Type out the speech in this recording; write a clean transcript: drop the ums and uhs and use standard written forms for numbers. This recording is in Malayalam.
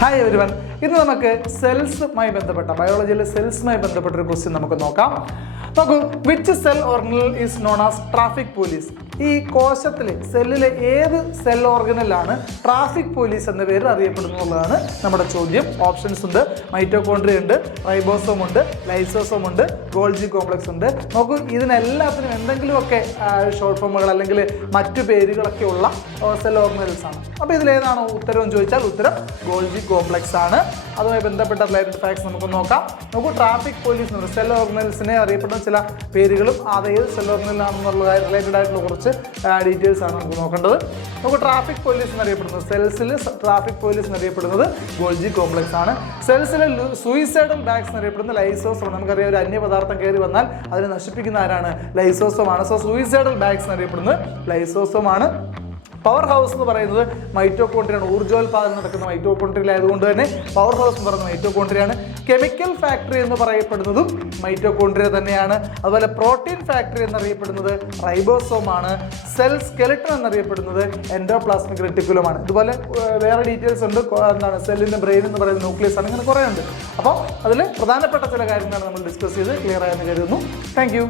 ഹായ് എവരിവൺ, ഇന്ന് നമുക്ക് സെൽസുമായി ബന്ധപ്പെട്ട ബയോളജിയിലെ സെൽസുമായി ബന്ധപ്പെട്ട ഒരു ക്വസ്റ്റ്യൻ നമുക്ക് നോക്കാം. നോക്കൂ, which cell organelle is known as traffic police? ഈ കോശത്തിലെ സെല്ലിലെ ഏത് സെൽ ഓർഗനലാണ് ട്രാഫിക് പോലീസ് എന്ന പേരിൽ അറിയപ്പെടുന്നതാണ് നമ്മുടെ ചോദ്യം. ഓപ്ഷൻസ് ഉണ്ട്. മൈറ്റോകോൺട്രിയ ഉണ്ട്, റൈബോസോം ഉണ്ട്, ലൈസോസോം ഉണ്ട്, ഗോൾജി കോംപ്ലക്സ് ഉണ്ട്. നോക്കൂ, ഇതിനെല്ലാത്തിനും എന്തെങ്കിലുമൊക്കെ ഷോർട്ട് ഫോമുകൾ അല്ലെങ്കിൽ മറ്റു പേരുകളൊക്കെ ഉള്ള സെൽ ഓർഗനൽസ് ആണ്. അപ്പോൾ ഇതിലേതാണോ ഉത്തരം എന്ന് ചോദിച്ചാൽ ഉത്തരം ഗോൾജി കോംപ്ലക്സ് ആണ്. അതുമായി ബന്ധപ്പെട്ട റിലേറ്റഡ് ഫാക്ട്സ് നമുക്ക് നോക്കാം. നോക്കൂ, ട്രാഫിക് പോലീസ് എന്ന് പറയുന്നത് സെൽ ഓർഗനൽസിനെ അറിയപ്പെടുന്ന ചില പേരുകളും അത് ഏത് സെൽ ഓർഗനലാണെന്നുള്ള റിലേറ്റഡ് ആയിട്ടുള്ള കുറച്ച് ഡീറ്റെയിൽസ് ആണ് നമുക്ക് നോക്കേണ്ടത്. നമുക്ക് ട്രാഫിക് പോലീസ് എന്നറിയപ്പെടുന്നത് സെൽസിൽ ട്രാഫിക് പോലീസ് എന്നറിയപ്പെടുന്നത് ഗോൾജി കോംപ്ലക്സ് ആണ്. സെൽസിലെ സൂയിസൈഡൽ ബാഗ്സ് എന്നറിയപ്പെടുന്ന ലൈസോസോം. നമുക്കറിയാം, ഒരു അന്യപദാർത്ഥം കയറി വന്നാൽ അതിനെ നശിപ്പിക്കുന്ന ആരാണ്? ലൈസോസോം ആണ്. സോ സൂയിസൈഡൽ ബാഗ്സ് എന്നറിയപ്പെടുന്നത് ലൈസോസോം ആണ്. പവർ ഹൗസ് എന്ന് പറയുന്നത് മൈറ്റോകോൺട്രിയാണ്. ഊർജ്ജോൽപാദനം നടക്കുന്ന മൈറ്റോകോൺട്രിയയിലായതുകൊണ്ട് തന്നെ പവർ ഹൗസ് എന്ന് പറയുന്നത് മൈറ്റോകോൺട്രിയാണ്. കെമിക്കൽ ഫാക്ടറി എന്ന് പറയപ്പെടുന്നതും മൈറ്റോകോൺട്രിയ തന്നെയാണ്. അതുപോലെ പ്രോട്ടീൻ ഫാക്ടറി എന്നറിയപ്പെടുന്നത് റൈബോസോം ആണ്. സെൽ സ്കെലിട്ടൺ എന്നറിയപ്പെടുന്നത് എൻഡോപ്ലാസ്മിക് റെറ്റിക്കുലമാണ്. ഇതുപോലെ വേറെ ഡീറ്റെയിൽസ് ഉണ്ട്. എന്താണ് സെല്ലിൻ്റെ ബ്രെയിൻ എന്ന് പറയുന്നത് ന്യൂക്ലിയസ് ആണ്. ഇങ്ങനെ കുറേ ഉണ്ട്. അപ്പോൾ അതിൽ പ്രധാനപ്പെട്ട ചില കാര്യങ്ങളാണ് നമ്മൾ ഡിസ്കസ് ചെയ്ത് ക്ലിയർ ആയെന്ന് കരുതുന്നു. Thank you.